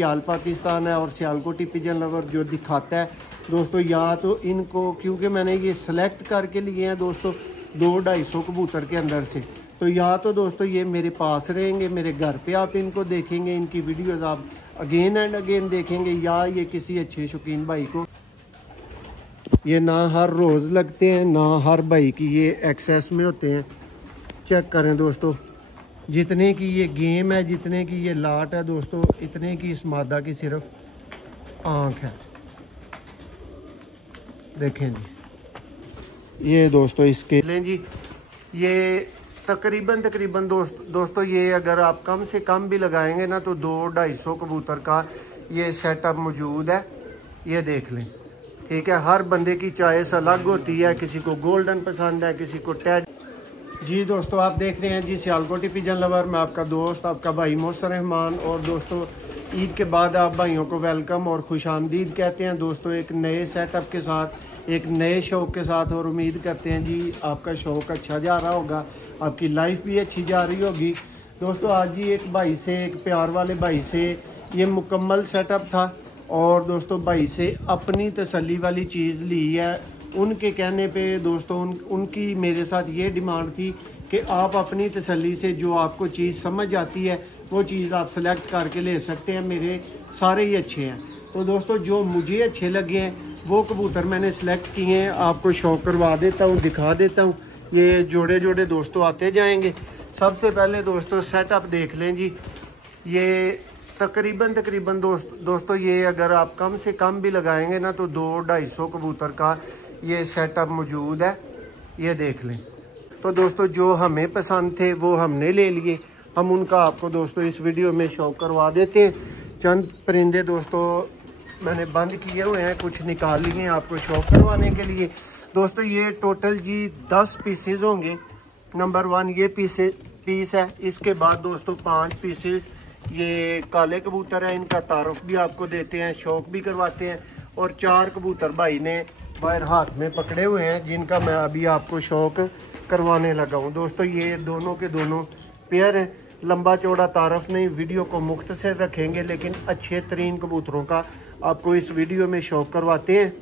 सियाल पाकिस्तान है और Sialkoti pigeon lover जो दिखाता है दोस्तों, या तो इनको क्योंकि मैंने ये सेलेक्ट करके लिए हैं दोस्तों 200-250 कबूतर के अंदर से, तो या तो दोस्तों ये मेरे पास रहेंगे, मेरे घर पे आप इनको देखेंगे, इनकी वीडियोस आप अगेन एंड अगेन देखेंगे, या ये किसी अच्छे शौकीन भाई को, ये ना हर रोज़ लगते हैं ना हर भाई की ये एक्सेस में होते हैं। चेक करें दोस्तों, जितने की ये गेम है, जितने की ये लाट है दोस्तों, इतने की इस मादा की सिर्फ आँख है। देखें जी ये दोस्तों इसके लें जी, ये तकरीबन दोस्तों ये अगर आप कम से कम भी लगाएंगे ना तो 200-250 कबूतर का ये सेटअप मौजूद है। ये देख लें, ठीक है। हर बंदे की चॉइस अलग होती है, किसी को गोल्डन पसंद है, किसी को टैड। जी दोस्तों आप देख रहे हैं जी सियालकोटी पिजन लवर, मैं आपका दोस्त आपका भाई मोहसिन रहमान। और दोस्तों ईद के बाद आप भाइयों को वेलकम और खुश आमदीद कहते हैं दोस्तों, एक नए सेटअप के साथ, एक नए शौक़ के साथ। और उम्मीद करते हैं जी आपका शौक़ अच्छा जा रहा होगा, आपकी लाइफ भी अच्छी जा रही होगी दोस्तों। आज जी एक भाई से, एक प्यार वाले भाई से ये मुकम्मल सेटअप था और दोस्तों भाई से अपनी तसल्ली वाली चीज़ ली है। उनके कहने पे दोस्तों उनकी मेरे साथ ये डिमांड थी कि आप अपनी तसल्ली से जो आपको चीज़ समझ आती है वो चीज़ आप सेलेक्ट करके ले सकते हैं, मेरे सारे ही अच्छे हैं। तो दोस्तों जो मुझे अच्छे लगे हैं वो कबूतर मैंने सेलेक्ट किए हैं, आपको शौक करवा देता हूँ, दिखा देता हूँ। ये जोड़े जोड़े दोस्तों आते जाएंगे। सबसे पहले दोस्तों सेटअप देख लें जी, ये तकरीबन दोस्तों ये अगर आप कम से कम भी लगाएंगे ना तो 200-250 कबूतर का ये सेटअप मौजूद है। ये देख लें। तो दोस्तों जो हमें पसंद थे वो हमने ले लिए, हम उनका आपको दोस्तों इस वीडियो में शौक करवा देते हैं। चंद परिंदे दोस्तों मैंने बंद किए हुए हैं, कुछ निकाल लिए हैं आपको शौक करवाने के लिए। दोस्तों ये टोटल जी 10 पीसेज होंगे। नंबर 1 ये पीस है। इसके बाद दोस्तों 5 पीसेज ये काले कबूतर है, इनका तारुफ भी आपको देते हैं, शौक भी करवाते हैं। और 4 कबूतर भाई ने बाहर हाथ में पकड़े हुए हैं जिनका मैं अभी आपको शौक करवाने लगा हूँ दोस्तों। ये दोनों के दोनों पेयर हैं। लंबा चौड़ा तारफ़ नहीं, वीडियो को मुख्तसर रखेंगे लेकिन अच्छे तरीन कबूतरों का आपको इस वीडियो में शौक करवाते हैं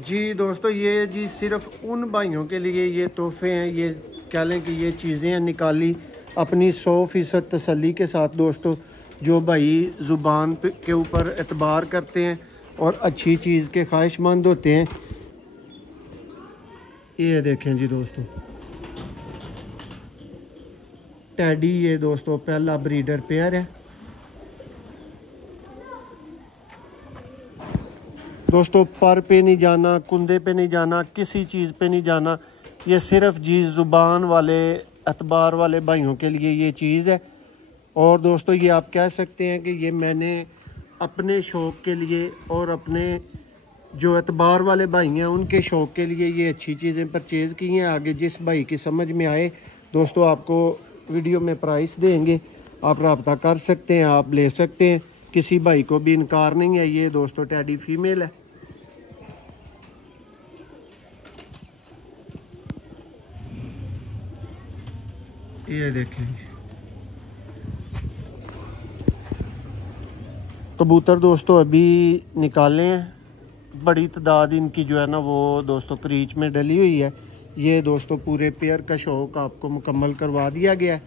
जी दोस्तों। ये जी सिर्फ उन भाइयों के लिए ये तोहफे हैं, ये कह लें कि ये चीज़ें निकाली अपनी 100% तसल्ली के साथ दोस्तों, जो भाई ज़ुबान के ऊपर एतबार करते हैं और अच्छी चीज़ के ख्वाहिशमंद होते हैं। ये देखें जी दोस्तों टैडी, ये दोस्तों पहला ब्रीडर पेयर है दोस्तों। पर पे नहीं जाना, कुंदे पे नहीं जाना, किसी चीज़ पे नहीं जाना, ये सिर्फ जी ज़ुबान वाले एतबार वाले भाइयों के लिए ये चीज़ है। और दोस्तों ये आप कह सकते हैं कि ये मैंने अपने शौक़ के लिए और अपने जो एतबार वाले भाई हैं उनके शौक़ के लिए ये अच्छी चीज़ें परचेज़ की हैं। आगे जिस भाई की समझ में आए दोस्तों आपको वीडियो में प्राइस देंगे, आप रब्ता कर सकते हैं, आप ले सकते हैं, किसी भाई को भी इनकार नहीं है। ये दोस्तों टैडी फीमेल है। ये देखें कबूतर दोस्तों अभी निकाले हैं, बड़ी तादाद इनकी जो है ना वो दोस्तों क्रीच में डली हुई है। ये दोस्तों पूरे पेयर का शौक आपको मुकम्मल करवा दिया गया है।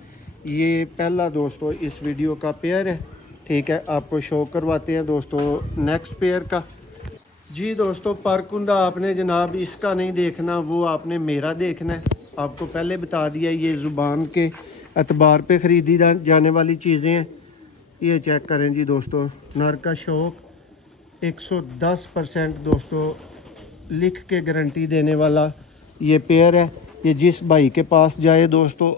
ये पहला दोस्तों इस वीडियो का पेयर है, ठीक है। आपको शौक करवाते हैं दोस्तों नेक्स्ट पेयर का जी दोस्तों। परकुंदा आपने जनाब इसका नहीं देखना, वो आपने मेरा देखना है। आपको पहले बता दिया ये ज़ुबान के एतबार पे ख़रीदी जाने वाली चीज़ें हैं। ये चेक करें जी दोस्तों, नर का शौक 110% दोस्तों लिख के गारंटी देने वाला ये पेयर है। ये जिस भाई के पास जाए दोस्तों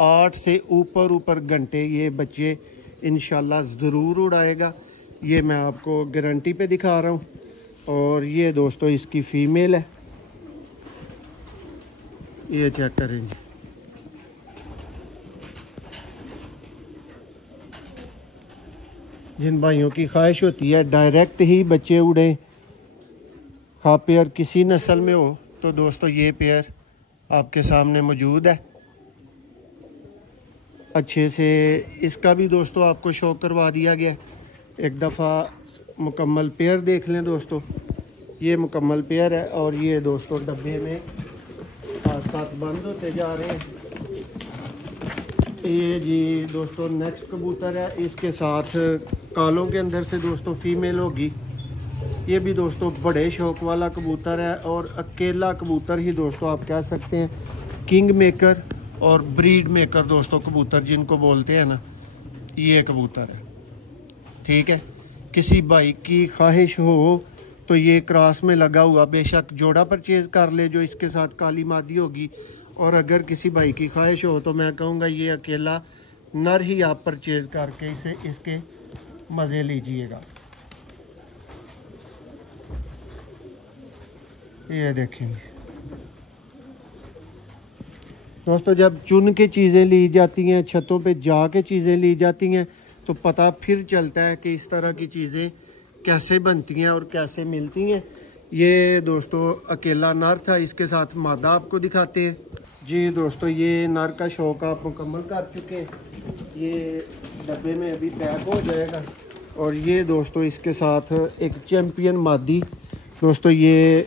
8 से ऊपर घंटे ये बच्चे इंशाल्लाह ज़रूर उड़ाएगा, ये मैं आपको गारंटी पे दिखा रहा हूँ। और ये दोस्तों इसकी फ़ीमेल है। ये चेक करेंगे जिन भाइयों की ख्वाहिश होती है डायरेक्ट ही बच्चे उड़ें, खा पेयर किसी नस्ल में हो, तो दोस्तों ये पेयर आपके सामने मौजूद है अच्छे से। इसका भी दोस्तों आपको शौक करवा दिया गया। एक दफ़ा मुकम्मल पेयर देख लें दोस्तों। ये मुकम्मल पेयर है और ये दोस्तों डब्बे में साथ साथ बंद होते जा रहे हैं। ये जी दोस्तों नेक्स्ट कबूतर है, इसके साथ कालों के अंदर से दोस्तों फीमेल होगी। ये भी दोस्तों बड़े शौक वाला कबूतर है और अकेला कबूतर ही दोस्तों आप कह सकते हैं, किंग मेकर और ब्रीड मेकर दोस्तों कबूतर जिनको बोलते हैं ना, ये कबूतर है। ठीक है, किसी भाई की ख्वाहिश हो तो ये क्रॉस में लगा हुआ बेशक जोड़ा परचेज़ कर ले जो इसके साथ काली मादी होगी, और अगर किसी भाई की ख्वाहिश हो तो मैं कहूँगा ये अकेला नर ही आप परचेज़ करके इसे इसके मज़े लीजिएगा। ये देखेंगे दोस्तों, जब चुन के चीज़ें ली जाती हैं, छतों पे जा के चीज़ें ली जाती हैं, तो पता फिर चलता है कि इस तरह की चीज़ें कैसे बनती हैं और कैसे मिलती हैं। ये दोस्तों अकेला नर था, इसके साथ मादा आपको दिखाते हैं। जी दोस्तों, ये नर का शौक आप मुकम्मल कर चुके हैं। ये डब्बे में अभी पैक हो जाएगा। और ये दोस्तों इसके साथ एक चैम्पियन मादी दोस्तों, ये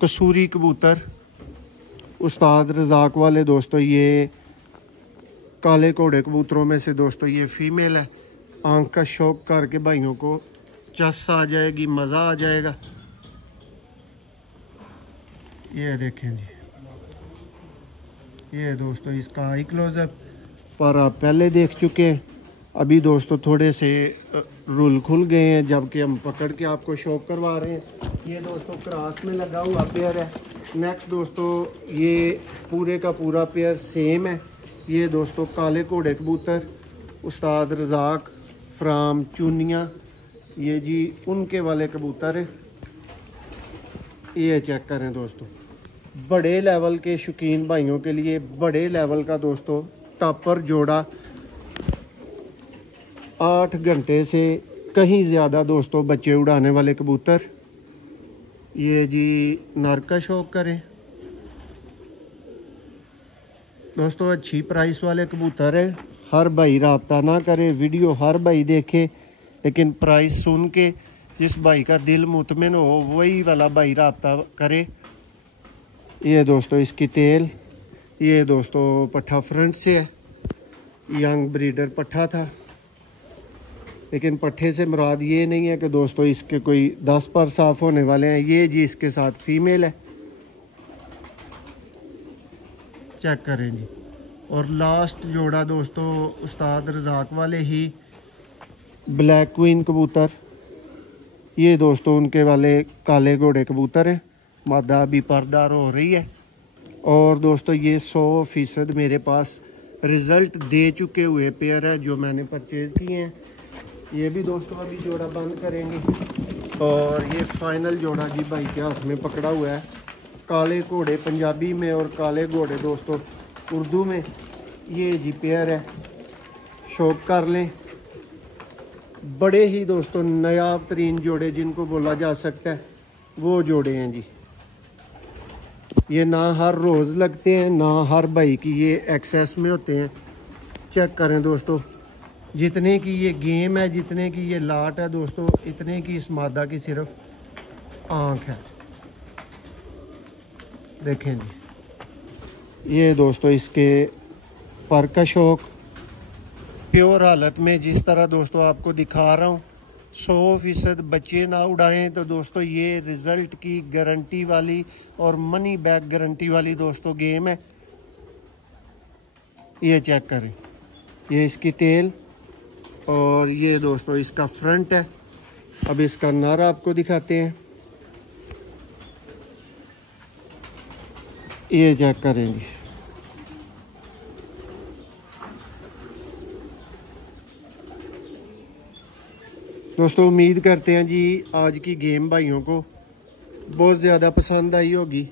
कसूरी कबूतर उस्ताद रज़ाक वाले दोस्तों, ये काले घोड़े कबूतरों में से दोस्तों ये फीमेल है। आंख का शौक करके भाइयों को चस आ जाएगी, मज़ा आ जाएगा। ये देखें जी, ये दोस्तों इसका आई क्लोजअप पर आप पहले देख चुके हैं। अभी दोस्तों थोड़े से रूल खुल गए हैं, जबकि हम पकड़ के आपको शौक करवा रहे हैं। ये दोस्तों क्रॉस में लगा हुआ पेयर है। नेक्स्ट दोस्तों ये पूरे का पूरा पेयर सेम है। ये दोस्तों काले घोड़े कबूतर उस्ताद रज़ाक फ्राम चूनिया, ये जी उनके वाले कबूतर है। ये चेक करें दोस्तों, बड़े लेवल के शौकीन भाइयों के लिए बड़े लेवल का दोस्तों टॉपर जोड़ा, 8 घंटे से कहीं ज़्यादा दोस्तों बच्चे उड़ाने वाले कबूतर। ये जी नर का शौक करें दोस्तों, अच्छी प्राइस वाले कबूतर है। हर भाई राब्ता ना करे, वीडियो हर भाई देखे, लेकिन प्राइस सुन के जिस भाई का दिल मुतमिन हो वही वाला भाई राब्ता करे। ये दोस्तों इसकी तेल, ये दोस्तों पट्ठा फ्रंट से है, यंग ब्रीडर पट्ठा था। लेकिन पट्ठे से मुराद ये नहीं है कि दोस्तों इसके कोई 10 पर साफ होने वाले हैं। ये जी इसके साथ फीमेल है, चेक करें जी। और लास्ट जोड़ा दोस्तों उस्ताद रज़ाक वाले ही ब्लैक क्वीन कबूतर, ये दोस्तों उनके वाले काले घोड़े कबूतर हैं। मादा अभी परदार हो रही है। और दोस्तों ये 100% मेरे पास रिज़ल्ट दे चुके हुए पेयर है जो मैंने परचेज़ किए हैं। ये भी दोस्तों अभी जोड़ा बंद करेंगे। और ये फाइनल जोड़ा जी भाई के हाथ में पकड़ा हुआ है, काले घोड़े पंजाबी में और काले घोड़े दोस्तों उर्दू में। ये जी पेयर है, शौक कर लें। बड़े ही दोस्तों नायाब तरीन जोड़े जिनको बोला जा सकता है वो जोड़े हैं जी। ये ना हर रोज़ लगते हैं, ना हर भाई की ये एक्सेस में होते हैं। चेक करें दोस्तों, जितने की ये गेम है, जितने की ये लाट है दोस्तों, इतने की इस मादा की सिर्फ आँख है। देखें जी, ये दोस्तों इसके पर का शौक प्योर हालत में जिस तरह दोस्तों आपको दिखा रहा हूँ, 100% बच्चे ना उड़ाएं तो दोस्तों ये रिज़ल्ट की गारंटी वाली और मनी बैक गारंटी वाली दोस्तों गेम है। ये चेक करें, ये इसकी टेल और ये दोस्तों इसका फ्रंट है। अब इसका नर आपको दिखाते हैं। ये चेक करेंगे दोस्तों, उम्मीद करते हैं जी आज की गेम भाइयों को बहुत ज़्यादा पसंद आई होगी।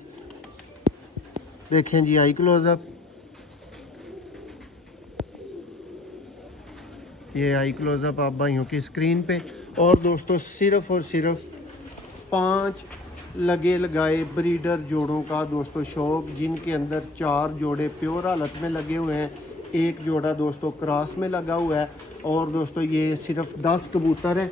देखें जी आई क्लोजअप, ये आई क्लोजअप आप भाइयों की स्क्रीन पे। और दोस्तों सिर्फ और सिर्फ 5 लगे लगाए ब्रीडर जोड़ों का दोस्तों शौक, जिनके अंदर 4 जोड़े प्योर हालत में लगे हुए हैं, एक जोड़ा दोस्तों क्रॉस में लगा हुआ है। और दोस्तों ये सिर्फ 10 कबूतर हैं,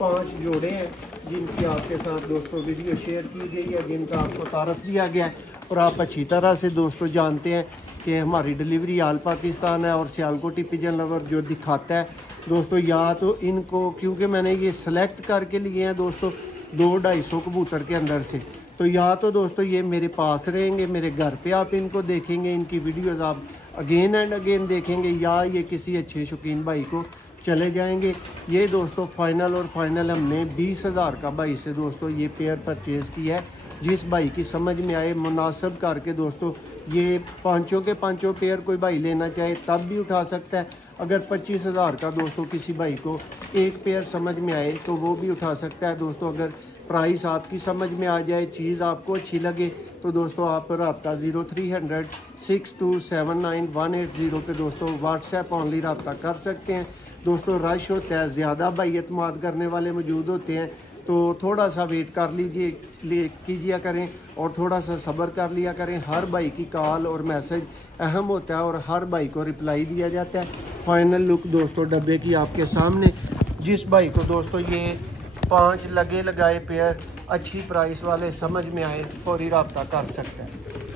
5 जोड़े हैं जिनकी आपके साथ दोस्तों वीडियो शेयर की गई है, जिनका आपको तारफ़ दिया गया है। और आप अच्छी तरह से दोस्तों जानते हैं कि हमारी डिलीवरी आल पाकिस्तान है और सियालकोटी पिजन लवर जो दिखाता है दोस्तों, या तो इनको क्योंकि मैंने ये सेलेक्ट करके लिए हैं दोस्तों 200-250 कबूतर के अंदर से, तो या तो दोस्तों ये मेरे पास रहेंगे, मेरे घर पे आप इनको देखेंगे, इनकी वीडियोस आप अगेन एंड अगेन देखेंगे, या ये किसी अच्छे शौकीन भाई को चले जाएंगे। ये दोस्तों फाइनल और फाइनल हमने 20,000 का भाई से दोस्तों ये पेयर परचेज़ किया है। जिस भाई की समझ में आए मुनासिब करके दोस्तों, ये पाँचों के पाँचों पेयर कोई भाई लेना चाहे तब भी उठा सकता है। अगर 25,000 का दोस्तों किसी भाई को एक पेयर समझ में आए तो वो भी उठा सकता है दोस्तों। अगर प्राइस आपकी समझ में आ जाए, चीज़ आपको अच्छी लगे, तो दोस्तों आप रब्ता 0300 6279 पे दोस्तों व्हाट्सएप ऑनली रब्ता कर सकते हैं। दोस्तों रश होता है, ज़्यादा भाई एतमाद करने वाले मौजूद होते हैं, तो थोड़ा सा वेट कर कीजिए करें और थोड़ा सा सब्र कर लिया करें। हर भाई की कॉल और मैसेज अहम होता है और हर भाई को रिप्लाई दिया जाता है। फाइनल लुक दोस्तों डब्बे की आपके सामने। जिस भाई को दोस्तों ये 5 लगे लगाए पेयर अच्छी प्राइस वाले समझ में आए, फौरी रब्ता कर सकते हैं।